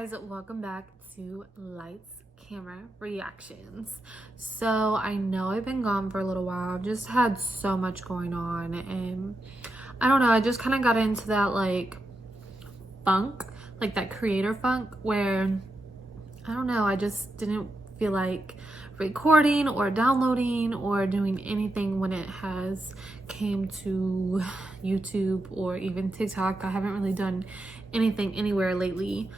guys, welcome back to Lights Camera Reactions. So I know I've been gone for a little while. I've just had so much going on, and I don't know, I just kind of got into that funk, like that creator funk where I don't know, I just didn't feel like recording or downloading or doing anything when it has came to YouTube or even TikTok. I haven't really done anything anywhere lately.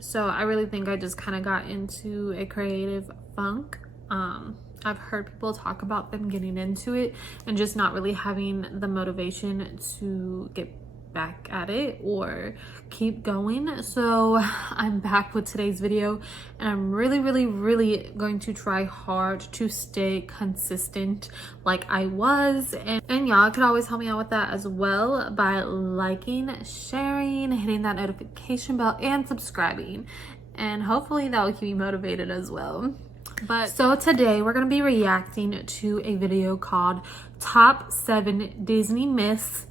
So I really think I just kind of got into a creative funk. I've heard people talk about them getting into it and just not really having the motivation to get back at it or keep going. So I'm back with today's video, and I'm really going to try hard to stay consistent like I was, and y'all could always help me out with that as well by liking, sharing, hitting that notification bell, and subscribing, and hopefully that will keep me motivated as well. But so today we're going to be reacting to a video called Top 7 Disney Myths,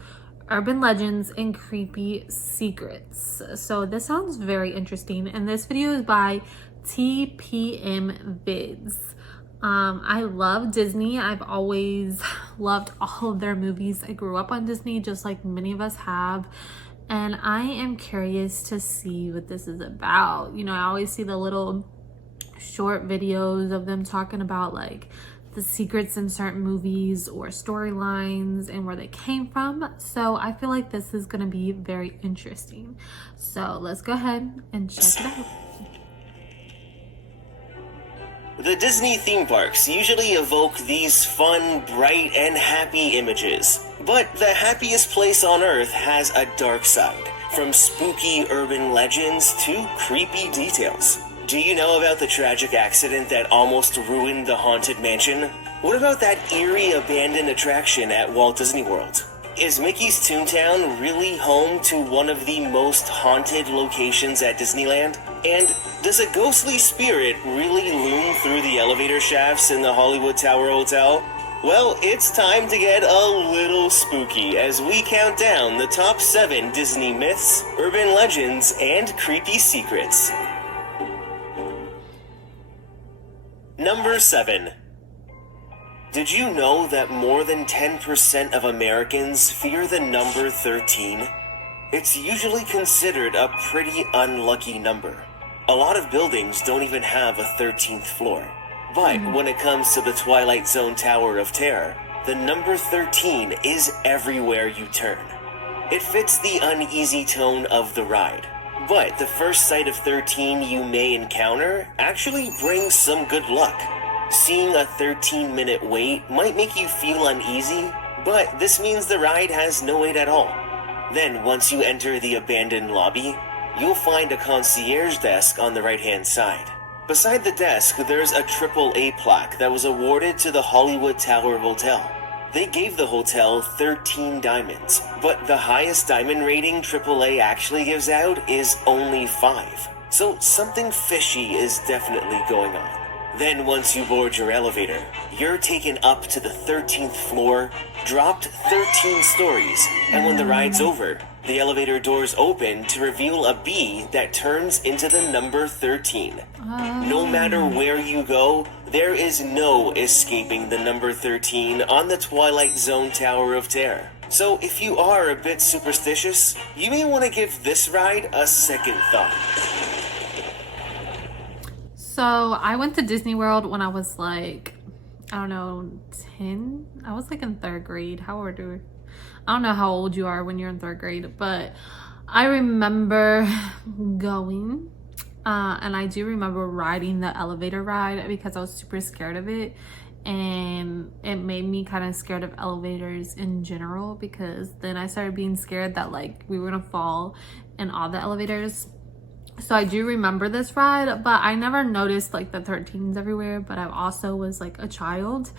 Urban Legends, and Creepy Secrets. So this sounds very interesting, and this video is by TPM Vids. I love Disney. I've always loved all of their movies. I grew up on Disney just like many of us have, and I am curious to see what this is about. You know, I always see the little short videos of them talking about like the secrets in certain movies or storylines and where they came from. So I feel like this is gonna be very interesting. So let's go ahead and check it out. The Disney theme parks usually evoke these fun, bright, and happy images. But the happiest place on Earth has a dark side, from spooky urban legends to creepy details. Do you know about the tragic accident that almost ruined the Haunted Mansion? What about that eerie abandoned attraction at Walt Disney World? Is Mickey's Toontown really home to one of the most haunted locations at Disneyland? And does a ghostly spirit really loom through the elevator shafts in the Hollywood Tower Hotel? Well, it's time to get a little spooky as we count down the top 7 Disney myths, urban legends, and creepy secrets. Number 7. Did you know that more than 10% of Americans fear the number 13? It's usually considered a pretty unlucky number. A lot of buildings don't even have a 13th floor. But when it comes to the Twilight Zone Tower of Terror, the number 13 is everywhere you turn. It fits the uneasy tone of the ride. But the first sight of 13 you may encounter actually brings some good luck. Seeing a 13-minute wait might make you feel uneasy, but this means the ride has no wait at all. Then once you enter the abandoned lobby, you'll find a concierge desk on the right-hand side. Beside the desk, there's a AAA plaque that was awarded to the Hollywood Tower Hotel. They gave the hotel 13 diamonds, but the highest diamond rating AAA actually gives out is only 5. So something fishy is definitely going on. Then once you board your elevator, you're taken up to the 13th floor, dropped 13 stories, and when the ride's over, the elevator doors open to reveal a bee that turns into the number 13. No matter where you go, there is no escaping the number 13 on the Twilight Zone Tower of Terror. So if you are a bit superstitious, you may want to give this ride a second thought. So I went to Disney World when I was like, I don't know, 10? I was like in 3rd grade. How old are you? I don't know how old you are when you're in 3rd grade, but I remember going, and I do remember riding the elevator ride because I was super scared of it, and it made me kind of scared of elevators in general, because then I started being scared that like we were gonna fall in all the elevators. So I do remember this ride, but I never noticed like the 13s everywhere, but I also was like a child,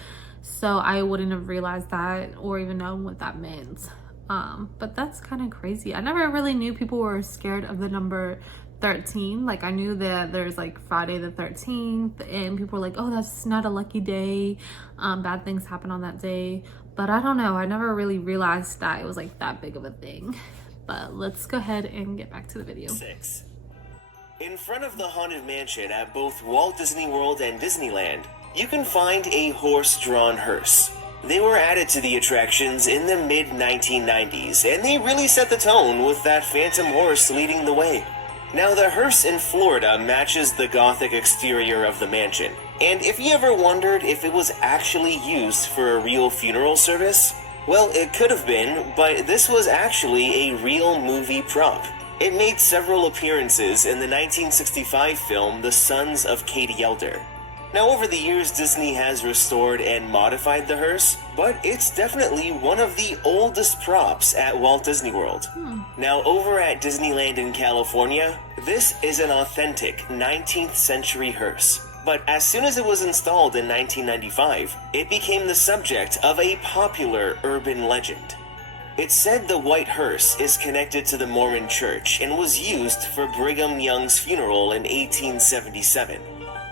so I wouldn't have realized that or even known what that meant. But that's kind of crazy. I never really knew people were scared of the number 13. Like I knew that there's like Friday the 13th and people were like, oh, that's not a lucky day, bad things happen on that day. But I don't know, I never really realized that it was like that big of a thing. But let's go ahead and get back to the video. 6. In front of the Haunted Mansion at both Walt Disney World and Disneyland, you can find a horse-drawn hearse. They were added to the attractions in the mid-1990s, and they really set the tone with that phantom horse leading the way. Now, the hearse in Florida matches the Gothic exterior of the mansion, and if you ever wondered if it was actually used for a real funeral service, well, it could have been, but this was actually a real movie prop. It made several appearances in the 1965 film The Sons of Katie Elder. Now, over the years, Disney has restored and modified the hearse, but it's definitely one of the oldest props at Walt Disney World. Now, over at Disneyland in California, this is an authentic 19th century hearse. But as soon as it was installed in 1995, it became the subject of a popular urban legend. It's said the white hearse is connected to the Mormon Church and was used for Brigham Young's funeral in 1877.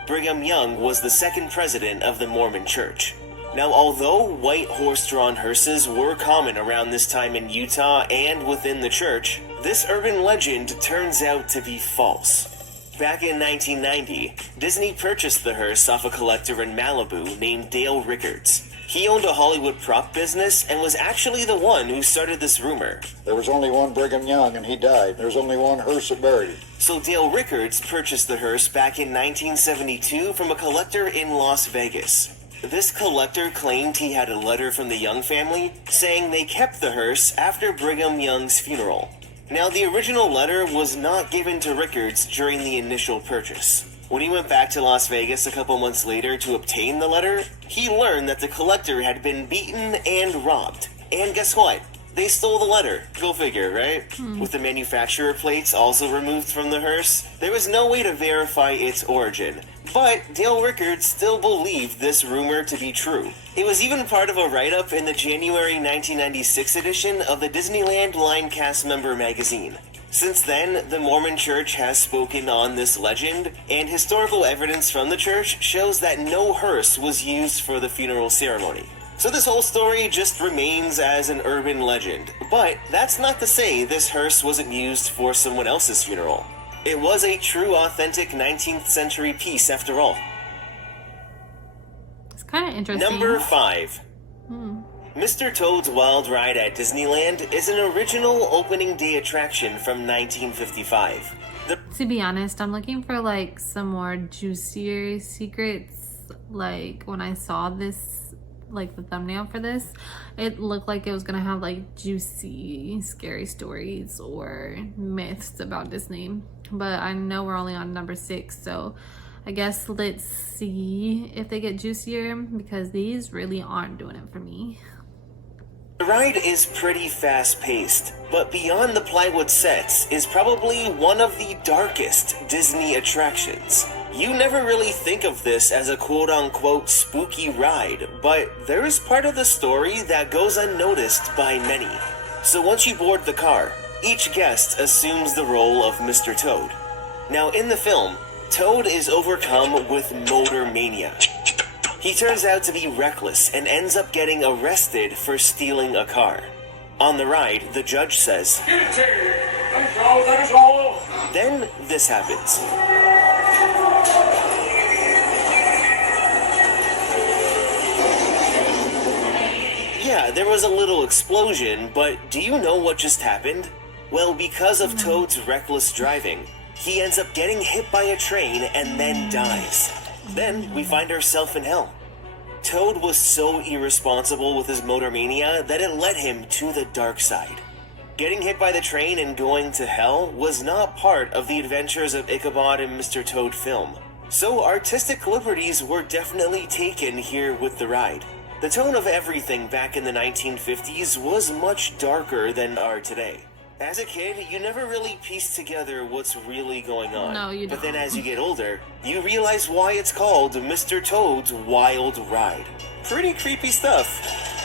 Brigham Young was the second president of the Mormon Church. Now, although white horse-drawn hearses were common around this time in Utah and within the church, this urban legend turns out to be false. Back in 1990, Disney purchased the hearse off a collector in Malibu named Dale Rickards. He owned a Hollywood prop business and was actually the one who started this rumor. There was only one Brigham Young and he died. There was only one hearse that buried him. So Dale Rickards purchased the hearse back in 1972 from a collector in Las Vegas. This collector claimed he had a letter from the Young family saying they kept the hearse after Brigham Young's funeral. Now, the original letter was not given to Rickards during the initial purchase. When he went back to Las Vegas a couple months later to obtain the letter, he learned that the collector had been beaten and robbed. And guess what? They stole the letter. Go figure, right? With the manufacturer plates also removed from the hearse, there was no way to verify its origin. But Dale Rickards still believed this rumor to be true. It was even part of a write-up in the January 1996 edition of the Disneyland Line Cast Member magazine. Since then, the Mormon Church has spoken on this legend, and historical evidence from the church shows that no hearse was used for the funeral ceremony. So this whole story just remains as an urban legend. But that's not to say this hearse wasn't used for someone else's funeral. It was a true, authentic 19th century piece after all. It's kind of interesting. Number 5. Mr. Toad's Wild Ride at Disneyland is an original opening day attraction from 1955. To be honest, I'm looking for like some more juicier secrets. Like when I saw this, like the thumbnail for this, it looked like it was gonna have like juicy, scary stories or myths about Disney. But I know we're only on number 6, so I guess let's see if they get juicier because these really aren't doing it for me. The ride is pretty fast-paced, but beyond the plywood sets is probably one of the darkest Disney attractions. You never really think of this as a quote-unquote spooky ride, but there is part of the story that goes unnoticed by many. So once you board the car, each guest assumes the role of Mr. Toad. Now in the film, Toad is overcome with motor mania. He turns out to be reckless and ends up getting arrested for stealing a car. On the ride, the judge says, "Give it to you. That's all, that is all." Then this happens. Yeah, there was a little explosion, but do you know what just happened? Well, because of Toad's reckless driving, he ends up getting hit by a train and then dies. Then we find ourselves in hell. Toad was so irresponsible with his motor mania that it led him to the dark side. Getting hit by the train and going to hell was not part of the Adventures of Ichabod and Mr. Toad film. So artistic liberties were definitely taken here with the ride. The tone of everything back in the 1950s was much darker than are today. As a kid, you never really piece together what's really going on. No, you But don't. then as you get older, you realize why it's called Mr. Toad's Wild Ride. Pretty creepy stuff.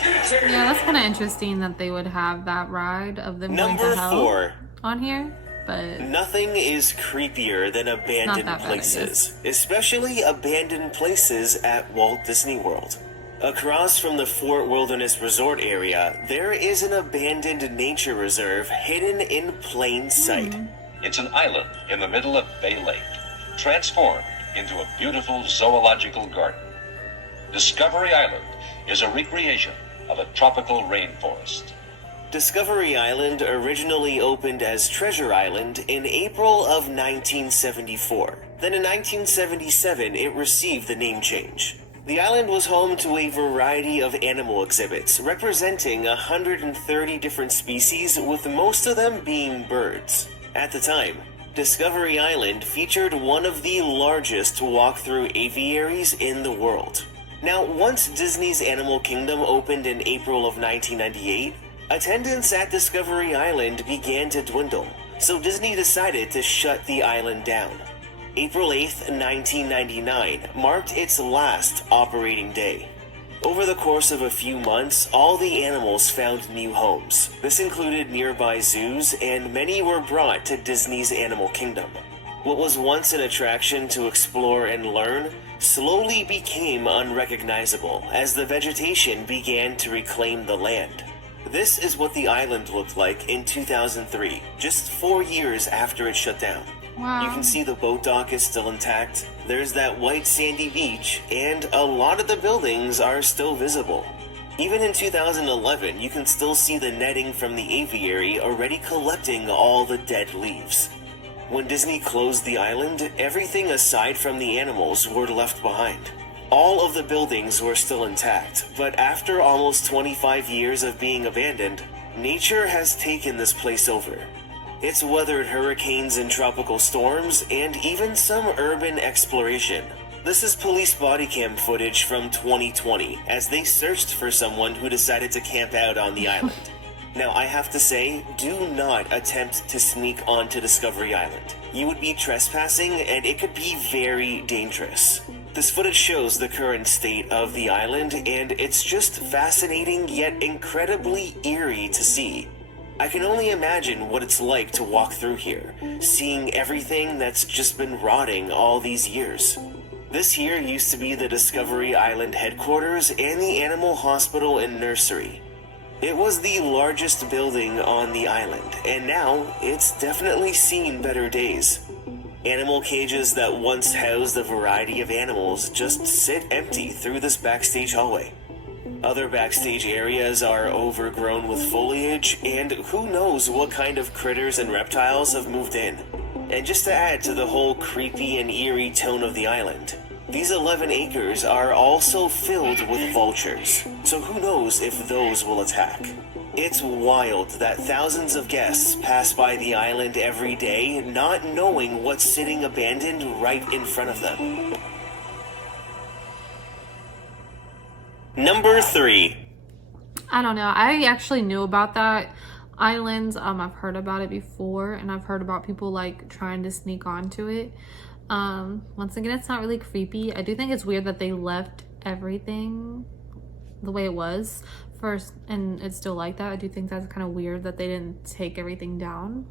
Give it to you. Yeah, that's kind of interesting that they would have that ride of them going Number to hell 4. on here, but Nothing is creepier than abandoned that bad, I places, especially abandoned places at Walt Disney World. Across from the Fort Wilderness Resort area, there is an abandoned nature reserve hidden in plain sight. It's an island in the middle of Bay Lake, transformed into a beautiful zoological garden. Discovery Island is a recreation of a tropical rainforest. Discovery Island originally opened as Treasure Island in April of 1974. Then in 1977, it received the name change. The island was home to a variety of animal exhibits, representing 130 different species, with most of them being birds. At the time, Discovery Island featured one of the largest walk-through aviaries in the world. Now, once Disney's Animal Kingdom opened in April of 1998, attendance at Discovery Island began to dwindle, so Disney decided to shut the island down. April 8th, 1999 marked its last operating day. Over the course of a few months, all the animals found new homes. This included nearby zoos, and many were brought to Disney's Animal Kingdom. What was once an attraction to explore and learn slowly became unrecognizable as the vegetation began to reclaim the land. This is what the island looked like in 2003, just 4 years after it shut down. Wow. You can see the boat dock is still intact, there's that white sandy beach, and a lot of the buildings are still visible. Even in 2011, you can still see the netting from the aviary already collecting all the dead leaves. When Disney closed the island, everything aside from the animals were left behind. All of the buildings were still intact, but after almost 25 years of being abandoned, nature has taken this place over. It's weathered hurricanes and tropical storms, and even some urban exploration. This is police body cam footage from 2020, as they searched for someone who decided to camp out on the island. Now, I have to say, do not attempt to sneak onto Discovery Island. You would be trespassing, and it could be very dangerous. This footage shows the current state of the island, and it's just fascinating yet incredibly eerie to see. I can only imagine what it's like to walk through here, seeing everything that's just been rotting all these years. This here used to be the Discovery Island headquarters and the animal hospital and nursery. It was the largest building on the island, and now it's definitely seen better days. Animal cages that once housed a variety of animals just sit empty through this backstage hallway. Other backstage areas are overgrown with foliage, and who knows what kind of critters and reptiles have moved in. And just to add to the whole creepy and eerie tone of the island, these 11 acres are also filled with vultures, so who knows if those will attack. It's wild that thousands of guests pass by the island every day, not knowing what's sitting abandoned right in front of them. Number 3. I don't know. I actually knew about that island. I've heard about it before, and I've heard about people like trying to sneak onto it. Once again, it's not really creepy. I do think it's weird that they left everything the way it was first, and it's still like that. I do think that's kind of weird that they didn't take everything down.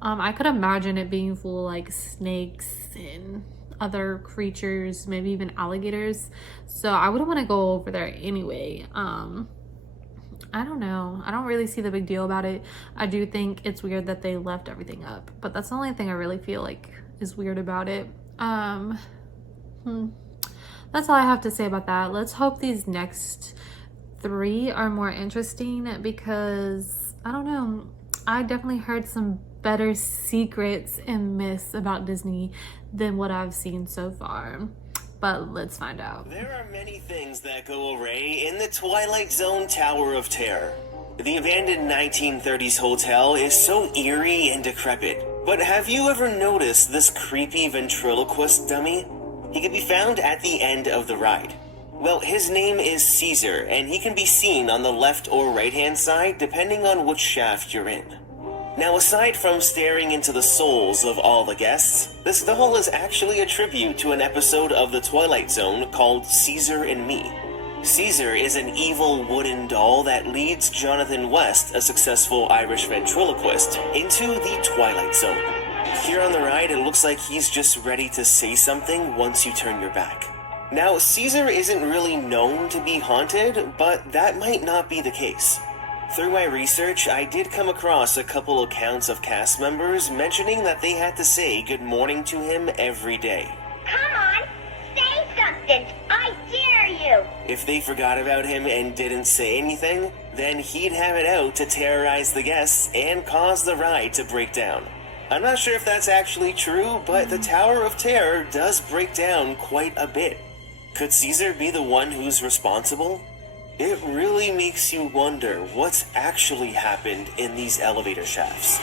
I could imagine it being full of like snakes and other creatures, maybe even alligators, so I wouldn't want to go over there anyway. I don't know, I don't really see the big deal about it. I do think it's weird that they left everything up, but that's the only thing I really feel like is weird about it. That's all I have to say about that. Let's hope these next 3 are more interesting, because I don't know, I definitely heard some better secrets and myths about Disney than what I've seen so far, but let's find out. There are many things that go array in the Twilight Zone Tower of Terror. The abandoned 1930s hotel is so eerie and decrepit, but have you ever noticed this creepy ventriloquist dummy? He can be found at the end of the ride. Well, his name is Caesar, and he can be seen on the left or right-hand side depending on which shaft you're in. Now, aside from staring into the souls of all the guests, this doll is actually a tribute to an episode of The Twilight Zone called Caesar and Me. Caesar is an evil wooden doll that leads Jonathan West, a successful Irish ventriloquist, into the Twilight Zone. Here on the ride, it looks like he's just ready to say something once you turn your back. Now, Caesar isn't really known to be haunted, but that might not be the case. Through my research, I did come across a couple accounts of cast members mentioning that they had to say good morning to him every day. Come on, say something. I dare you. If they forgot about him and didn't say anything, then he'd have it out to terrorize the guests and cause the ride to break down. I'm not sure if that's actually true, but the Tower of Terror does break down quite a bit. Could Caesar be the one who's responsible? It really makes you wonder what's actually happened in these elevator shafts.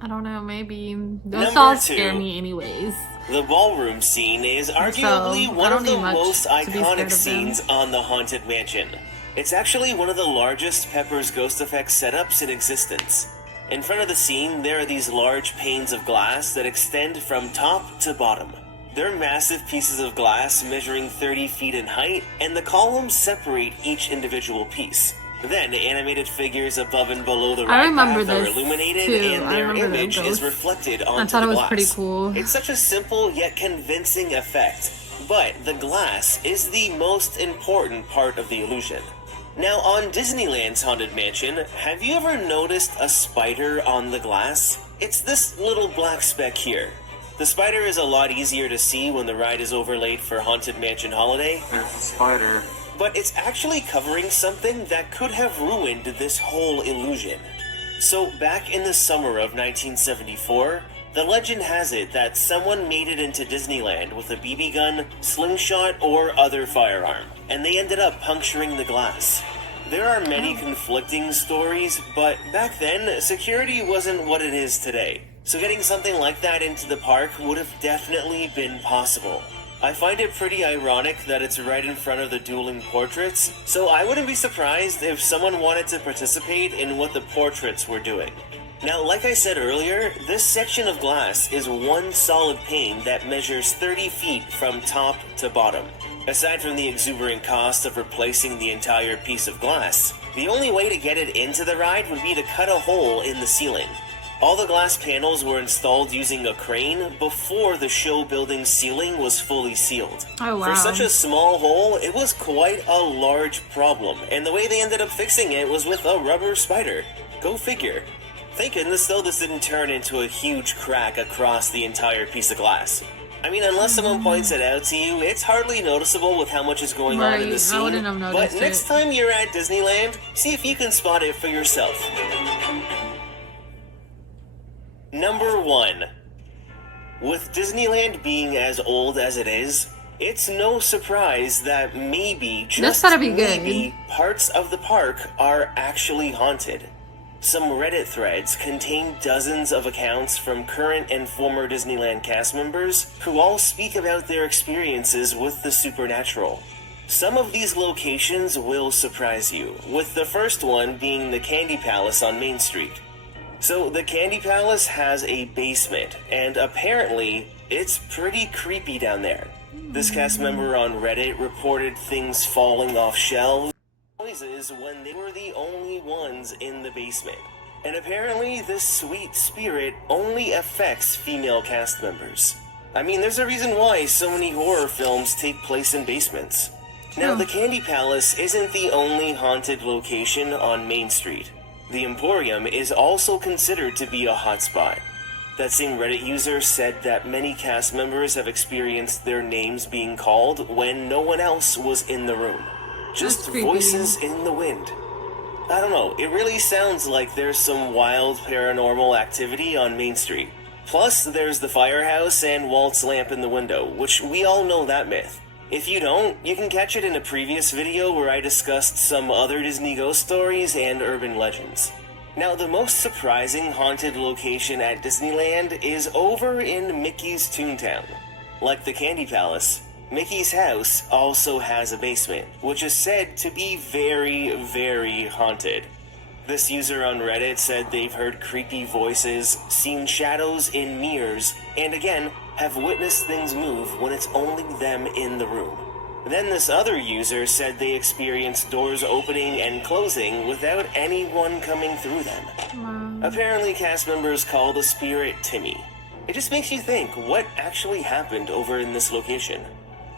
I don't know, maybe. Those Number all 2. scare me anyways. The ballroom scene is arguably So, one I of don't the need much most to be scared iconic of them. scenes on the Haunted Mansion. It's actually one of the largest Pepper's Ghost Effects setups in existence. In front of the scene, there are these large panes of glass that extend from top to bottom. They're massive pieces of glass measuring 30 feet in height, and the columns separate each individual piece. Then, animated figures above and below the I ride remember path are this, illuminated, too. and I their remember the image is ghosts. reflected onto I thought the it was glass. pretty cool. It's such a simple yet convincing effect, but the glass is the most important part of the illusion. Now, on Disneyland's Haunted Mansion, have you ever noticed a spider on the glass? It's this little black speck here. The spider is a lot easier to see when the ride is overlaid for Haunted Mansion Holiday. There's a spider. But it's actually covering something that could have ruined this whole illusion. So back in the summer of 1974, the legend has it that someone made it into Disneyland with a BB gun, slingshot, or other firearm, and they ended up puncturing the glass. There are many conflicting stories, but back then, security wasn't what it is today. So getting something like that into the park would have definitely been possible. I find it pretty ironic that it's right in front of the dueling portraits, so I wouldn't be surprised if someone wanted to participate in what the portraits were doing. Now, like I said earlier, this section of glass is one solid pane that measures 30 feet from top to bottom. Aside from the exuberant cost of replacing the entire piece of glass, the only way to get it into the ride would be to cut a hole in the ceiling. All the glass panels were installed using a crane before the show building's ceiling was fully sealed. Oh, wow. For such a small hole, it was quite a large problem, and the way they ended up fixing it was with a rubber spider. Go figure. Thank goodness though this didn't turn into a huge crack across the entire piece of glass. I mean, unless someone points it out to you, it's hardly noticeable with how much is going on in the Right, scene. I wouldn't have But noticed next it. time you're at Disneyland, see if you can spot it for yourself. Number 1. With Disneyland being as old as it is, it's no surprise that maybe, just better be good. maybe, parts of the park are actually haunted. Some Reddit threads contain dozens of accounts from current and former Disneyland cast members who all speak about their experiences with the supernatural. Some of these locations will surprise you, with the first one being the Candy Palace on Main Street. So the Candy Palace has a basement, and apparently it's pretty creepy down there. This cast member on Reddit reported things falling off shelves, noises when they were the only ones in the basement. And apparently this sweet spirit only affects female cast members. I mean, there's a reason why so many horror films take place in basements. Now, the Candy Palace isn't the only haunted location on Main Street. The Emporium is also considered to be a hotspot. That same Reddit user said that many cast members have experienced their names being called when no one else was in the room. Just That's creepy. voices in the wind. I don't know, it really sounds like there's some wild paranormal activity on Main Street. Plus, there's the firehouse and Walt's lamp in the window, which we all know that myth. If you don't, you can catch it in a previous video where I discussed some other Disney ghost stories and urban legends. Now, the most surprising haunted location at Disneyland is over in Mickey's Toontown. Like the Candy Palace, Mickey's house also has a basement, which is said to be very, very haunted. This user on Reddit said they've heard creepy voices, seen shadows in mirrors, and again, have witnessed things move when it's only them in the room. Then this other user said they experienced doors opening and closing without anyone coming through them. Apparently, cast members call the spirit Timmy. It just makes you think, what actually happened over in this location?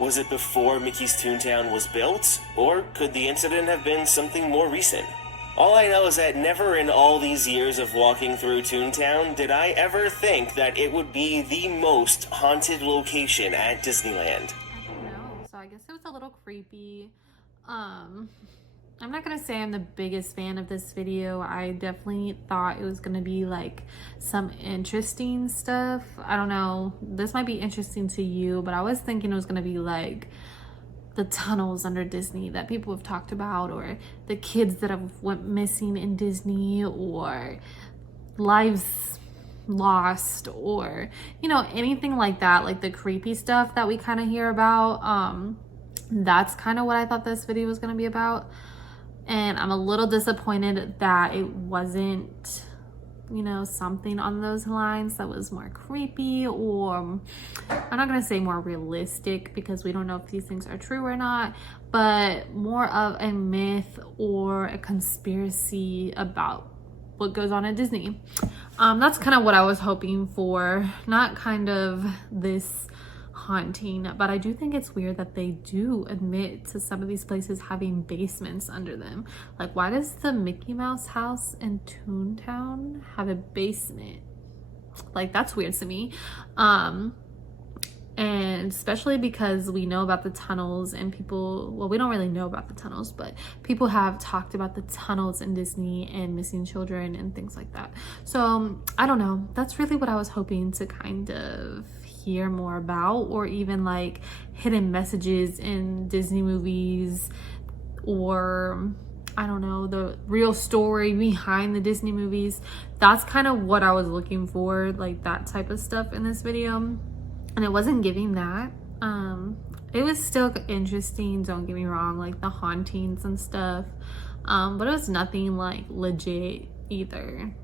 Was it before Mickey's Toontown was built, or could the incident have been something more recent? All I know is that never in all these years of walking through Toontown did I ever think that it would be the most haunted location at Disneyland. I don't know. So I guess it was a little creepy. I'm not gonna say I'm the biggest fan of this video. I definitely thought it was gonna be like some interesting stuff. I don't know. This might be interesting to you, but I was thinking it was gonna be like the tunnels under Disney that people have talked about, or the kids that have went missing in Disney, or lives lost, or you know, anything like that, like the creepy stuff that we kind of hear about. That's kind of what I thought this video was going to be about, and I'm a little disappointed that it wasn't, you know, something on those lines that was more creepy, or I'm not gonna say more realistic because we don't know if these things are true or not, but more of a myth or a conspiracy about what goes on at Disney. That's kind of what I was hoping for, not kind of this haunting, but I do think it's weird that they do admit to some of these places having basements under them. Like, why does the Mickey Mouse house in Toontown have a basement? Like, that's weird to me. And especially because we know about the tunnels, and people, well, we don't really know about the tunnels, but people have talked about the tunnels in Disney and missing children and things like that. So I don't know, that's really what I was hoping to kind of hear more about, or even like hidden messages in Disney movies, or I don't know, the real story behind the Disney movies. That's kind of what I was looking for, like that type of stuff in this video, and it wasn't giving that. It was still interesting, don't get me wrong, like the hauntings and stuff, but it was nothing like legit either.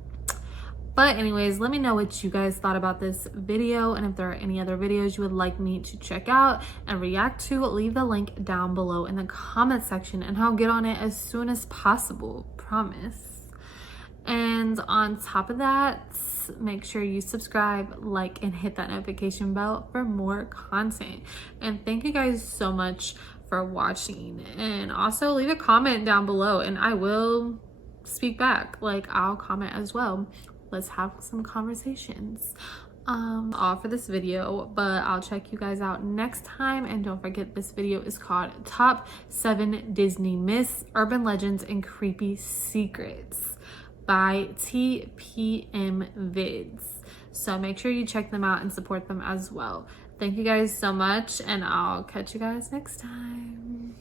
But anyways, let me know what you guys thought about this video, and if there are any other videos you would like me to check out and react to, leave the link down below in the comment section and I'll get on it as soon as possible, promise. And on top of that, make sure you subscribe, like, and hit that notification bell for more content. And thank you guys so much for watching, and also leave a comment down below and I will speak back. Like, I'll comment as well. Let's have some conversations. All for this video, but I'll check you guys out next time. And don't forget, this video is called Top 7 Disney Myths, Urban Legends, and Creepy Secrets by TPM Vids. So make sure you check them out and support them as well. Thank you guys so much, and I'll catch you guys next time.